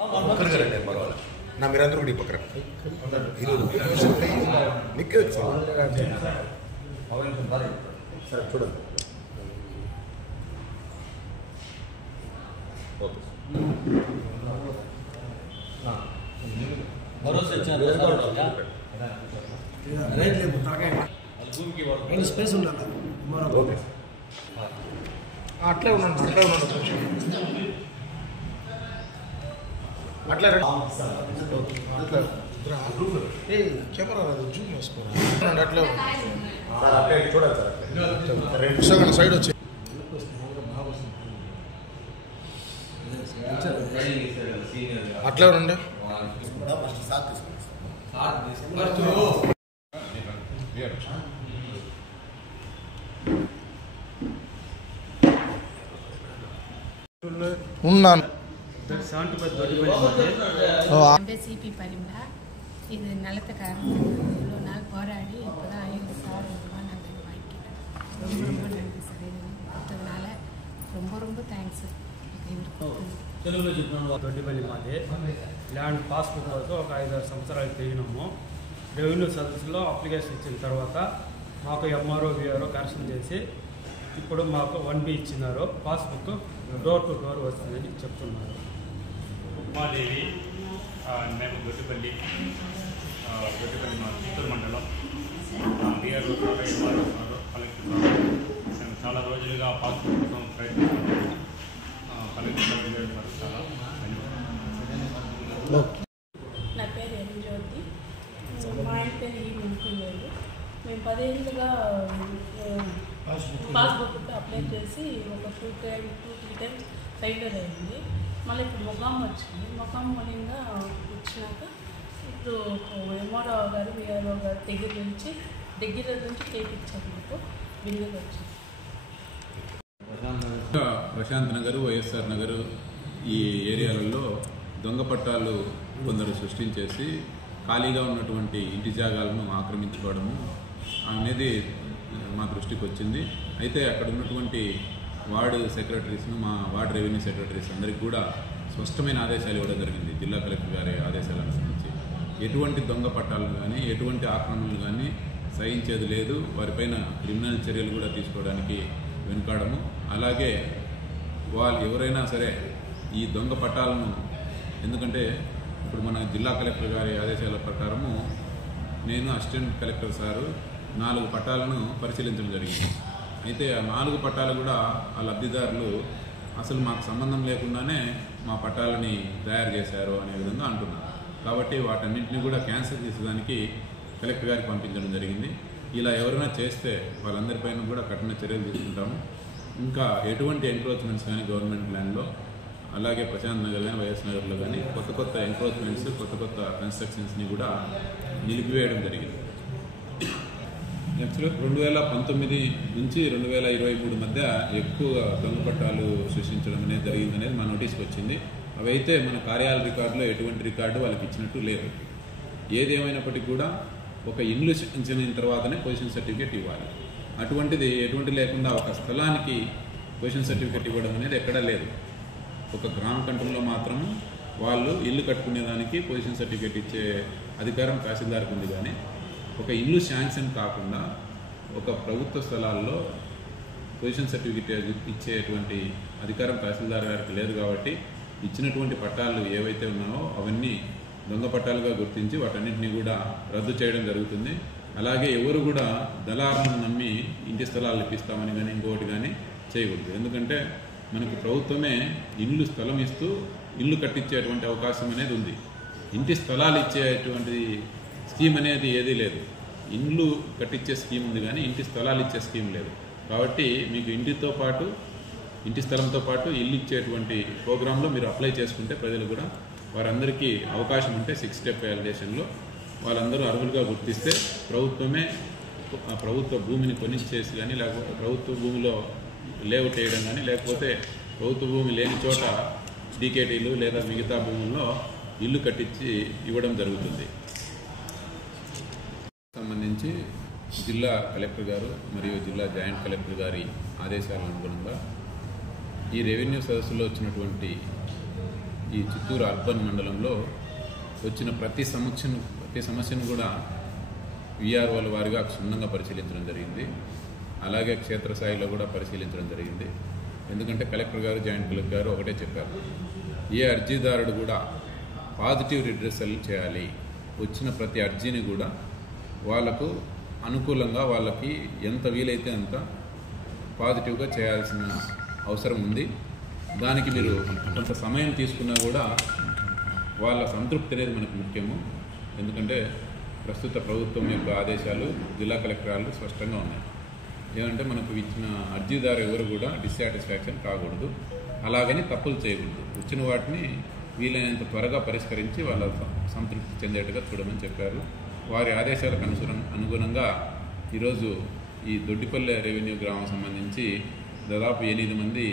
నా మీరందరూ కూడా పక్కన నిక్కే సరే చూడండి. స్పేస్ ఉండాలి. అట్లే ఉన్నాను అట్లా కెమెరా రాదు, జూమ్ చేసుకోండి. అట్లే చూడాలి సార్, రెండు నిమిషాలు సైడ్ వచ్చి అట్లే ఉండండి. ఉన్నాను. சிபி பரிமளா இது நிலத்த காரணம் இவ்வளோ நாள் போராடி இப்போ தான் 5 சார் நாங்கள் வாங்கிக்கிறோம். ரொம்ப ரொம்ப நன்றி சார். இது கொடுத்ததுனால ரொம்ப థ్యాంక్స్. దొడ్డిపల్లి మాది ల్యాండ్ పాస్బుక్ వరకు ఒక 5-6 సంవత్సరాలు తిరిగినాము. రెవెన్యూ సదస్సులో అప్లికేషన్ ఇచ్చిన తర్వాత మాకు ఎంఆర్ఓ విఆర్ఓ కరెక్షన్ చేసి ఇప్పుడు మాకు 1B ఇచ్చినారు. పాస్బుక్ డోర్ టు డోర్ వస్తుందని చెప్తున్నారు. ఉమాదేవి, మేము దొడ్డిపల్లి మా చిత్తూరు మండలం డిఆర్ఓ ఎంఆర్ఓ కలెక్టర్ మేము చాలా రోజులుగా పాస్బుక్ కోసం ప్రయత్నిస్తున్నాము. కలెక్టర్ చాలా నా పేరు ఎన్ జ్యోతి. మా ఆయన పేరు ఈ మునుకులేదు. మేము 10 ఏళ్ళుగా పాస్బుక్ అప్లై చేసి ఒక 2-3 టైమ్స్ ఫెయిల్యూర్ అయింది. మళ్ళీ ఇప్పుడు ముఖాం వచ్చింది. ముఖాం మూలంగా వచ్చినాక ఇప్పుడు ఎంఆర్ఓ గారు విఆర్ఓ గారు దగ్గర నుంచి చేయించారు. మాకు బిల్లుగా వచ్చింది. ప్రశాంత్ నగర్, వైఎస్ఆర్ నగర్ ఈ ఏరియాలలో దొంగ పట్టాలు కొందరు సృష్టించేసి ఖాళీగా ఉన్నటువంటి ఇంటి జాగాలను ఆక్రమించుకోవడము అనేది మా దృష్టికి వచ్చింది. అయితే అక్కడ ఉన్నటువంటి వార్డు సెక్రటరీస్ను, మా వార్డు రెవెన్యూ సెక్రటరీస్ అందరికీ కూడా స్పష్టమైన ఆదేశాలు ఇవ్వడం జరిగింది. జిల్లా కలెక్టర్ గారి ఆదేశాలు అనుసరించి ఎటువంటి దొంగ పట్టాలను కానీ ఎటువంటి ఆక్రమణలు కానీ సహించేది లేదు. వారిపైన క్రిమినల్ చర్యలు కూడా తీసుకోవడానికి వెనుకాడము. అలాగే వాళ్ళు ఎవరైనా సరే ఈ దొంగ పట్టాలను, ఎందుకంటే ఇప్పుడు మన జిల్లా కలెక్టర్ గారి ఆదేశాల ప్రకారము నేను అసిస్టెంట్ కలెక్టర్ సారు 4 పట్టాలను పరిశీలించడం జరిగింది. అయితే ఆ 4 పట్టాలు కూడా ఆ లబ్ధిదారులు అసలు మాకు సంబంధం లేకుండానే మా పట్టాలని తయారు చేశారు అనే విధంగా అంటున్నారు. కాబట్టి వాటన్నింటినీ కూడా క్యాన్సిల్ చేసేదానికి కలెక్టర్ గారికి పంపించడం జరిగింది. ఇలా ఎవరైనా చేస్తే వాళ్ళందరిపైన కూడా కఠిన చర్యలు తీసుకుంటాము. ఇంకా ఎటువంటి ఎంక్రోచ్మెంట్స్ కానీ గవర్నమెంట్ ల్యాండ్లో, అలాగే ప్రశాంత్ నగర్ కానీ వైఎస్ నగర్లో కానీ కొత్త ఎంక్రోచ్మెంట్స్, కొత్త కన్స్ట్రక్షన్స్ని కూడా నిలిపివేయడం జరిగింది. యాక్చువల్గా 2019 నుంచి 2023 మధ్య ఎక్కువ దొంగ పట్టాలు సృష్టించడం అనేది జరిగిందనేది మా నోటీస్కి వచ్చింది. అవి అయితే మన కార్యాలయ రికార్డులో ఎటువంటి రికార్డు వాళ్ళకి ఇచ్చినట్టు లేదు. ఏదేమైనప్పటికీ కూడా ఒక ఇల్లు ఇచ్చిన తర్వాతనే పొజిషన్ సర్టిఫికేట్ ఇవ్వాలి. అటువంటిది ఎటువంటి లేకుండా ఒక స్థలానికి పొజిషన్ సర్టిఫికేట్ ఇవ్వడం అనేది ఎక్కడా లేదు. ఒక గ్రామ కంట్రోల్లో మాత్రం వాళ్ళు ఇల్లు కట్టుకునేదానికి పొజిషన్ సర్టిఫికేట్ ఇచ్చే అధికారం తహసీల్దార్కి ఉంది. కానీ ఒక ఇల్లు శాంక్షన్ కాకుండా ఒక ప్రభుత్వ స్థలాల్లో పొజిషన్ సర్టిఫికేట్ ఇచ్చేటువంటి అధికారం తహసీల్దార్ గారికి లేదు. కాబట్టి ఇచ్చినటువంటి పట్టాలు ఏవైతే ఉన్నాయో అవన్నీ దొంగ పట్టాలుగా గుర్తించి వాటన్నింటినీ కూడా రద్దు చేయడం జరుగుతుంది. అలాగే ఎవరు కూడా దళారులను నమ్మి ఇంటి స్థలాలు ఇప్పిస్తామని కానీ ఇంకొకటి కానీ చేయకూడదు. ఎందుకంటే మనకు ప్రభుత్వమే ఇల్లు స్థలం ఇస్తూ ఇల్లు కట్టించేటువంటి అవకాశం అనేది ఉంది. ఇంటి స్థలాలు ఇచ్చేటువంటి స్కీమ్ అనేది ఏదీ లేదు. ఇండ్లు కట్టించే స్కీమ్ ఉంది కానీ ఇంటి స్థలాలు ఇచ్చే స్కీమ్ లేదు. కాబట్టి మీకు ఇంటి స్థలంతో పాటు ఇల్లు ఇచ్చేటువంటి ప్రోగ్రాంలో మీరు అప్లై చేసుకుంటే ప్రజలు కూడా వారందరికీ అవకాశం ఉంటే 6 స్టెప్ వ్యాలిడేషన్లో వాళ్ళందరూ అర్హులుగా గుర్తిస్తే ప్రభుత్వమే ప్రభుత్వ భూమిని కొనిచ్చేసి కానీ, లేకపోతే ప్రభుత్వ భూమిలో లేఅవుట్ వేయడం కానీ, లేకపోతే ప్రభుత్వ భూమి లేని చోట డీకేటీలు లేదా మిగతా భూముల్లో ఇల్లు కట్టించి ఇవ్వడం జరుగుతుంది. సంబంధించి జిల్లా కలెక్టర్ గారు మరియు జిల్లా జాయింట్ కలెక్టర్ గారి ఆదేశాల అనుగుణంగా ఈ రెవెన్యూ సదస్సులో వచ్చినటువంటి ఈ చిత్తూరు అర్బన్ మండలంలో వచ్చిన ప్రతి సమస్యను కూడా విఆర్ఓల వారిగా క్షుణ్ణంగా పరిశీలించడం జరిగింది. అలాగే క్షేత్రస్థాయిలో కూడా పరిశీలించడం జరిగింది. ఎందుకంటే కలెక్టర్ గారు, జాయింట్ కలెక్టర్ గారు ఒకటే చెప్పారు, ఏ అర్జీదారుడు కూడా పాజిటివ్ రిడ్రెసల్ చేయాలి. వచ్చిన ప్రతి అర్జీని కూడా వాళ్లకు అనుకూలంగా వాళ్ళకి ఎంత వీలైతే అంత పాజిటివ్గా చేయాల్సిన అవసరం ఉంది. దానికి మీరు కొంత సమయం తీసుకున్నా కూడా వాళ్ళ సంతృప్తి అనేది మనకు ముఖ్యము. ఎందుకంటే ప్రస్తుత ప్రభుత్వం యొక్క ఆదేశాలు జిల్లా కలెక్టర్లు స్పష్టంగా ఉన్నాయి. ఏమంటే మనకు ఇచ్చిన అర్జీదారు ఎవరు కూడా డిస్సాటిస్ఫాక్షన్ కాకూడదు, అలాగని తప్పులు చేయకూడదు. వచ్చిన వాటిని వీలైనంత త్వరగా పరిష్కరించి వాళ్ళ సంతృప్తి చెందేట్టుగా చూడమని చెప్పారు. వారి ఆదేశాలకు అనుగుణంగా ఈరోజు ఈ దొడ్డిపల్లె రెవెన్యూ గ్రామం సంబంధించి దాదాపు 8 మంది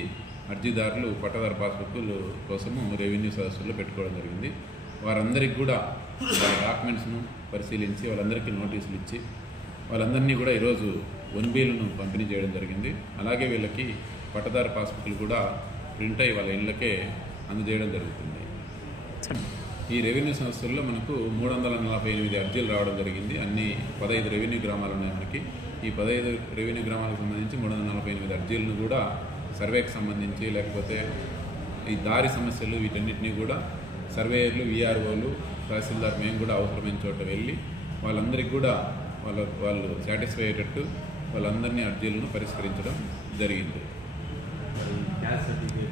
అర్జీదారులు పట్టాదారు పాస్బుక్లు కోసము రెవెన్యూ సదస్సుల్లో పెట్టుకోవడం జరిగింది. వారందరికీ కూడా వాళ్ళ డాక్యుమెంట్స్ను పరిశీలించి వాళ్ళందరికీ నోటీసులు ఇచ్చి వాళ్ళందరినీ కూడా ఈరోజు 1Bలను పంపిణీ చేయడం జరిగింది. అలాగే వీళ్ళకి పట్టాదారు పాస్బుక్లు కూడా ప్రింట్ అయ్యి వాళ్ళ ఇళ్ళకే అందజేయడం జరుగుతుంది. ఈ రెవెన్యూ సంస్థల్లో మనకు 348 అర్జీలు రావడం జరిగింది. అన్ని 15 రెవెన్యూ గ్రామాలు ఉన్నాయి మనకి. ఈ 15 రెవెన్యూ గ్రామాలకు సంబంధించి 348 అర్జీలను కూడా సర్వేకి సంబంధించి, లేకపోతే ఈ దారి సమస్యలు, వీటన్నిటినీ కూడా సర్వేయర్లు, విఆర్ఓలు, తహసీల్దార్ మేము కూడా అవసరమైన చోట వెళ్ళి వాళ్ళందరికీ కూడా వాళ్ళు సాటిస్ఫై అయ్యేటట్టు వాళ్ళందరినీ అర్జీలను పరిష్కరించడం జరిగింది. Gas certificate